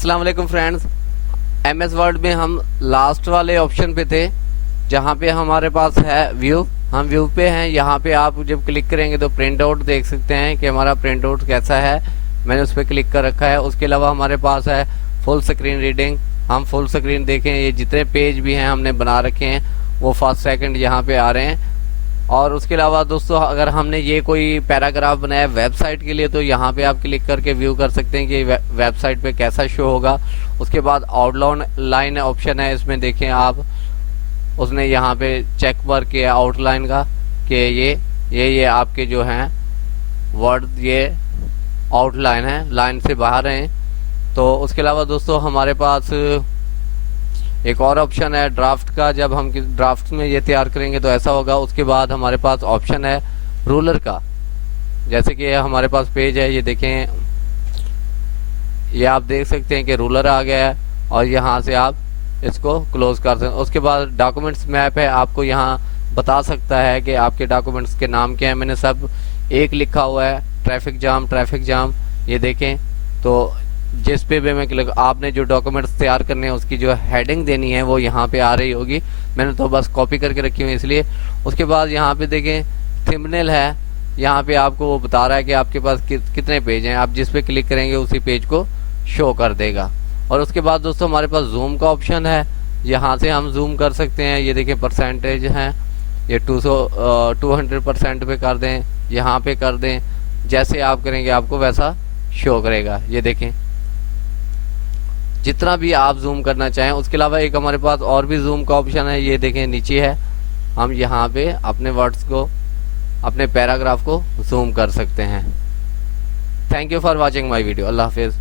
अस्सलाम वालेकुम friends. MS word में हम लास्ट वाले ऑप्शन पे थे जहाँ पे हमारे पास है व्यू। हम व्यू पे हैं। यहाँ पे आप जब क्लिक करेंगे तो प्रिंट आउट देख सकते हैं कि हमारा प्रिंट आउट कैसा है। मैंने उस पर क्लिक कर रखा है। उसके अलावा हमारे पास है फुल स्क्रीन रीडिंग। हम फुल स्क्रीन देखें, ये जितने पेज भी हैं हमने बना रखे हैं वो फर्स्ट सेकंड यहाँ पे आ रहे हैं। और उसके अलावा दोस्तों, अगर हमने ये कोई पैराग्राफ बनाया वेबसाइट के लिए तो यहाँ पे आप क्लिक करके व्यू कर सकते हैं कि वेबसाइट पे कैसा शो होगा। उसके बाद आउटलाइन ऑप्शन है, इसमें देखें आप, उसने यहाँ पे चेक वर्क किया आउटलाइन का कि ये आपके जो हैं वर्ड ये आउटलाइन है, लाइन से बाहर हैं। तो उसके अलावा दोस्तों हमारे पास एक और ऑप्शन है ड्राफ्ट का। जब हम ड्राफ्ट में ये तैयार करेंगे तो ऐसा होगा। उसके बाद हमारे पास ऑप्शन है रूलर का। जैसे कि हमारे पास पेज है, ये देखें, ये आप देख सकते हैं कि रूलर आ गया है और यहाँ से आप इसको क्लोज कर सकते हैं। उसके बाद डॉक्यूमेंट्स मैप है, आपको यहाँ बता सकता है कि आपके डॉक्यूमेंट्स के नाम क्या है। मैंने सब एक लिखा हुआ है, ट्रैफिक जाम। ये देखें, तो जिस पे भी मैं क्लिक, आपने जो डॉक्यूमेंट्स तैयार करने हैं उसकी जो हेडिंग देनी है वो यहाँ पे आ रही होगी। मैंने तो बस कॉपी करके रखी हुई इसलिए। उसके बाद यहाँ पे देखें थंबनेल है, यहाँ पे आपको वो बता रहा है कि आपके पास कितने पेज हैं। आप जिस पे क्लिक करेंगे उसी पेज को शो कर देगा। और उसके बाद दोस्तों हमारे पास जूम का ऑप्शन है, यहाँ से हम जूम कर सकते हैं। ये देखें परसेंटेज हैं, ये 200% पे कर दें, यहाँ पे कर दें। जैसे आप करेंगे आपको वैसा शो करेगा। ये देखें, जितना भी आप जूम करना चाहें। उसके अलावा एक हमारे पास और भी जूम का ऑप्शन है, ये देखें नीचे है। हम यहाँ पे अपने वर्ड्स को, अपने पैराग्राफ को जूम कर सकते हैं। Thank you for watching my video. अल्लाह हाफिज़।